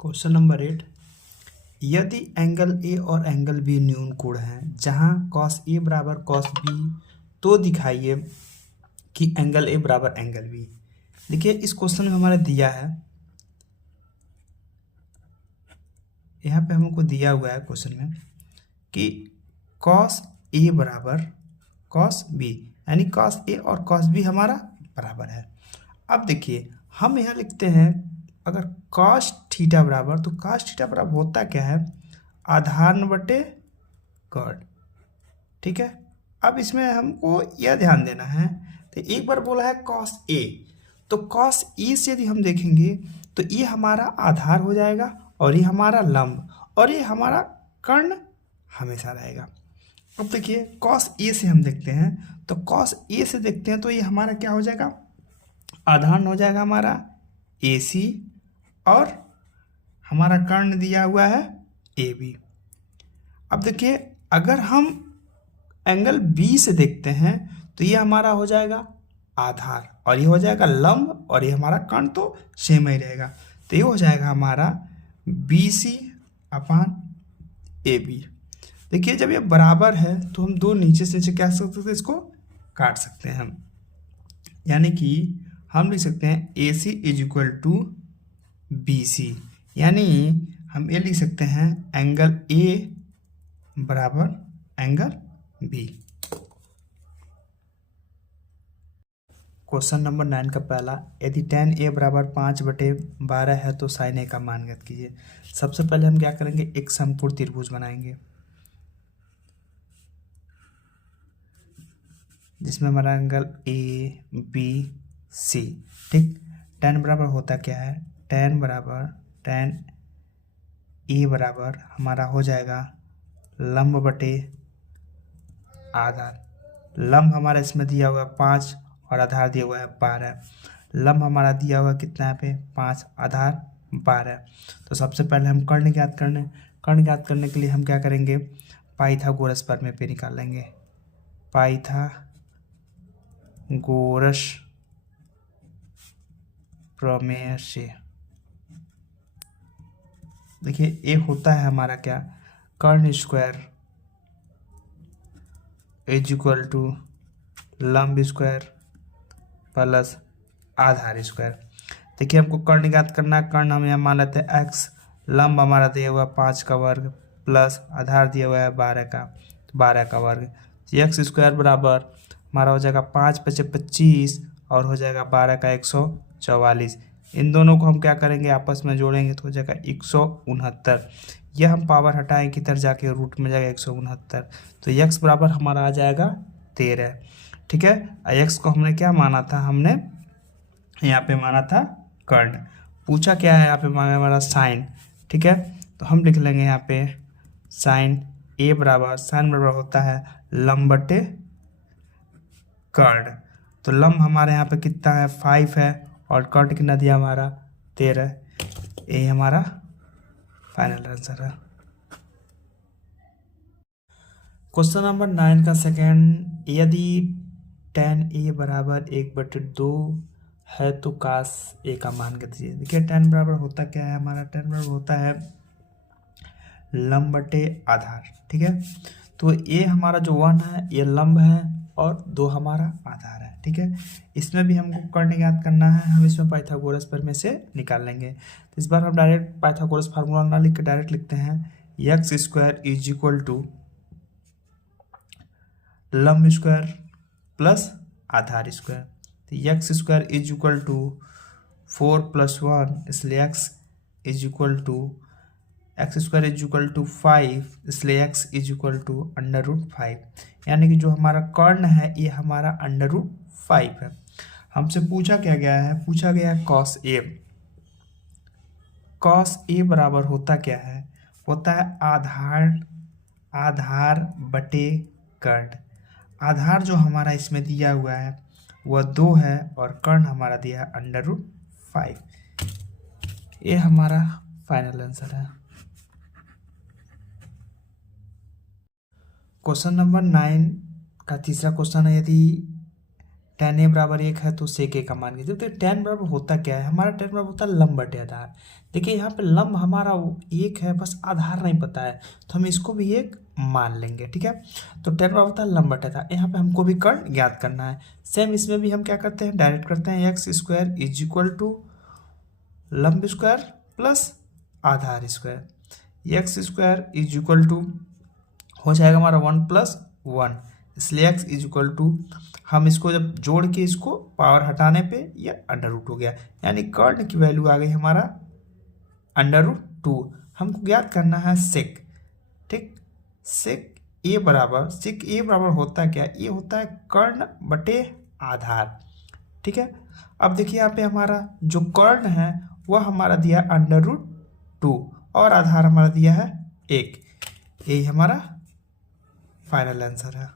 Question number 8, यदि angle A और angle B न्यून कोण हैं जहां कॉस ए बराबर कॉस बी, तो दिखाइए कि एंगल ए बराबर एंगल बी। देखिए इस क्वेश्चन में हमारा दिया है, यहाँ पे हमको दिया हुआ है क्वेश्चन में कि कॉस ए बराबर कॉस बी, यानी कॉस ए और कॉस बी हमारा बराबर है। अब देखिए हम यहाँ लिखते हैं, अगर कॉस थीटा बराबर, तो कॉस थीटा बराबर होता क्या है, आधार बटे कॉट। ठीक है, अब इसमें हमको यह ध्यान देना है, तो एक बार बोला है कॉस ए, तो कॉस ए से यदि हम देखेंगे तो ये हमारा आधार हो जाएगा और ये हमारा लंब और ये हमारा कर्ण हमेशा रहेगा। अब देखिए कॉस ए से हम देखते हैं, तो कॉस ए से देखते हैं तो ये हमारा क्या हो जाएगा, आधार हो जाएगा हमारा ए सी और हमारा कर्ण दिया हुआ है ए बी। अब देखिए अगर हम एंगल बी से देखते हैं तो ये हमारा हो जाएगा आधार और ये हो जाएगा लंब और ये हमारा कर्ण तो सेम ही रहेगा, तो ये हो जाएगा हमारा B C upon A B. देखिए जब ये बराबर है तो हम दो नीचे से नीचे क्या सकते हैं, इसको काट सकते हैं हम, यानी कि हम लिख सकते हैं A C is equal to B C, यानी हम ये लिख सकते हैं एंगल ए बराबर एंगल बी। क्वेश्चन नंबर 9 का पहला, यदि tan a बराबर 5/12 है तो sin a का मान ज्ञात कीजिए। सबसे पहले हम क्या करेंगे, एक समकोण त्रिभुज बनाएंगे जिसमें हमारा एंगल ए बी सी। ठीक, tan बराबर होता क्या है, tan ए बराबर हमारा हो जाएगा लंब बटे आधार। लंब हमारा इसमें दिया हुआ 5 और आधार दिया हुआ है 12। लंब हमारा दिया हुआ कितना है पे 5, आधार 12। तो सबसे पहले हम कर्ण ज्ञात करने के लिए हम क्या करेंगे, पाइथागोरस प्रमेय पे निकाल लेंगे। पाइथागोरस प्रमेय से देखिए ये होता है हमारा क्या, कर्ण स्क्वायर इज इक्वल टू लंब स्क्वायर प्लस आधार स्क्वायर। देखिए हमको कर्ण ज्ञात करना है, कर्ण हम यहाँ मान लेते हैं एक्स, लंब हमारा दिया हुआ 5 का वर्ग प्लस आधार दिया हुआ है 12 का वर्ग। एक्स स्क्वायर बराबर हमारा हो जाएगा 5 × 5 = 25 और हो जाएगा 12 का 144। इन दोनों को हम क्या करेंगे, आपस में जोड़ेंगे तो हो जाएगा 169। यह हम पावर हटाएं किधर जाके, रूट में जाएगा 169, तो x बराबर हमारा आ जाएगा 13। ठीक है, x को हमने क्या माना था, हमने यहाँ पे माना था कर्ण। पूछा क्या है यहाँ पे, मांगा हमारा साइन। ठीक है, तो हम लिख लेंगे यहाँ पे साइन ए बराबर, साइन बराबर होता है लंब बटे कर्ण। तो लंब हमारे यहाँ पे कितना है 5 है और कर्ण कितना दिया हमारा 13। ये हमारा फाइनल आंसर है। क्वेश्चन नंबर 9 का सेकेंड, यदि tan a बराबर 1/2 है तो cos a का मान ज्ञात कीजिए। देखिए tan बराबर होता क्या है, हमारा tan बराबर होता है लंब बटे आधार। ठीक है, तो ये हमारा जो 1 है ये लंब है और 2 हमारा आधार है। ठीक है, इसमें भी हमको कर्ण ज्ञात करना है, हम इसमें पाइथागोरस प्रमेय से निकाल लेंगे। तो इस बार हम डायरेक्ट पाइथागोरस फार्मूला ना लिख के डायरेक्ट लिखते हैं X square is equal to लंब स्क्वायर प्लस आधार स्क्वायर। तो X square is equal to 4 + 1, इसलिए X is equal to X square is equal to 5, इसलिए एक्स इज इक्वल टू √5, यानी कि जो हमारा कर्ण है ये हमारा √5 है। हमसे पूछा क्या गया है, पूछा गया है कॉस ए। कॉस ए बराबर होता क्या है, होता है आधार बटे कर्ण। आधार जो हमारा इसमें दिया हुआ है वह 2 है और कर्ण हमारा दिया है √5। ये हमारा फाइनल आंसर है। क्वेश्चन नंबर 9 का तीसरा क्वेश्चन है, यदि tan a बराबर 1 है तो sec a का मान कीजिए। तो tan बराबर होता क्या है, हमारा tan बराबर होता है लंब बटे आधार। देखिए यहाँ पे लंब हमारा 1 है, बस आधार नहीं पता है तो हम इसको भी 1 मान लेंगे, ठीक है। तो tan बराबर होता है लंब बटे आधार। यहाँ पे हमको भी कर्ण ज्ञात करना है। सेम इसमें भी हम क्या करते हैं, डायरेक्ट करते हैं, X square is equal to लंब स्क्वायर प्लस आधार square. X square is equal to हो जाएगा हमारा 1 + 1, इसलिए x इज इक्वल टू, हम इसको जब जोड़ के इसको पावर हटाने पे ये √, हो गया, यानी कर्ण की वैल्यू आ गई हमारा √2। हमको ज्ञात करना है सेक, ठीक। सेक ए बराबर होता क्या, ये होता है कर्ण बटे आधार, ठीक है। अब देखिए यहाँ पे हमारा जो कर्ण है वह हमारा दिया √2 और आधार हमारा दिया है 1। यही हमारा फाइनल आंसर है।